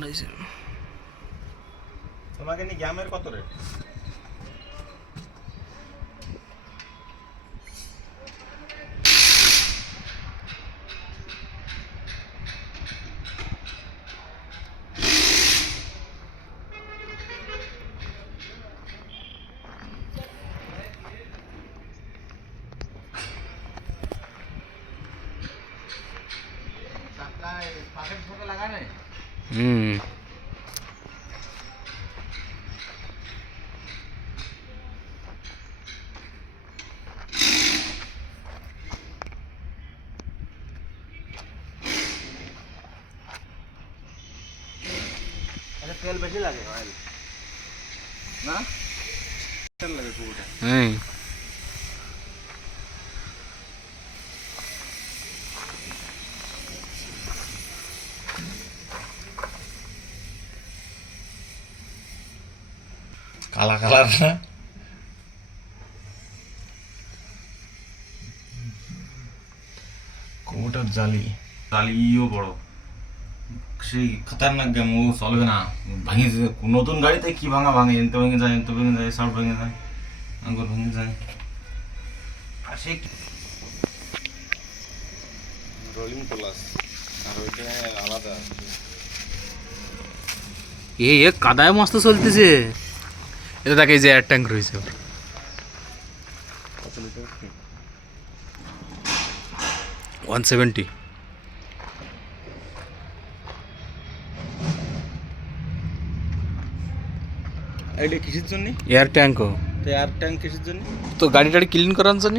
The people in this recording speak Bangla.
বানাইছে। তোমাকে নি গ্যামের কত রেট? হুম, তেল বেশি লাগে অয়েল না? তেল লাগে পুরোটা। হ্যাঁ কালা কালার না? কবুটার জালিও বড়, সেই খতরনাক গেম, ও চলবে না, ভাঙে নতুন গাড়িতে কি ভাঙে এনতে ভেঙে যায় সব ভেঙে যায়, আঙ্গুর ভেঙে যায়। আর সে রোলিং প্লাস আর ওইটা আলাদা। এ কাদায় মস্ত চলতেছে। এটা দেখে যে এয়ার ট্যাঙ্ক রয়েছে। কত লিটার? 170। এটা কিসের জন্য? এয়ার ট্যাঙ্কও তো এয়ার ট্যাঙ্ক কিসের জন্য? তো গাড়ি টাড়ি ক্লিন করার জন্য।